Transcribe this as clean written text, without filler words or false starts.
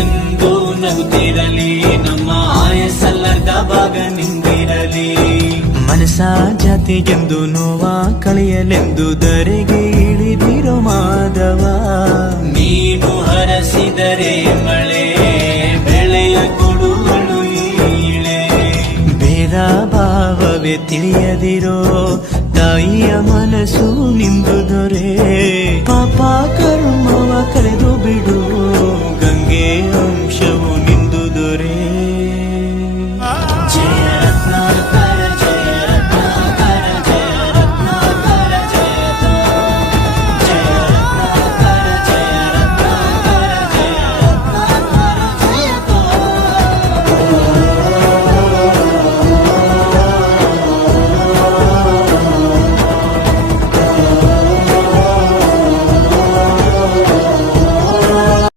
ಎಂದು ನಗುತ್ತಿರಲಿ, ನಮ್ಮ ಆಯಸ್ಸಲ್ಲದ ಭಾಗ ನಿಂದಿರಲಿ. ಮನಸ ಜಾತಿಗೆಂದು ನೋವ ಕಳೆಯಲೆಂದು ಧರೆಗೆ ಇಳಿದಿರೋ ಮಾಧವ, ನೀನು ಹರಸಿದರೆ ಮಳೆ ಬೆಳೆಯ ಕೊಡುವಳು ಈಳೆ. ಭೇದ ಭಾವವೇ ತಿಳಿಯದಿರೋ ತಾಯಿಯ ಮನಸ್ಸು ನಿಂದು ದೊರೆ, ಪಾಪ ಕರ್ಮವ ಕಳೆದು ಬಿಡು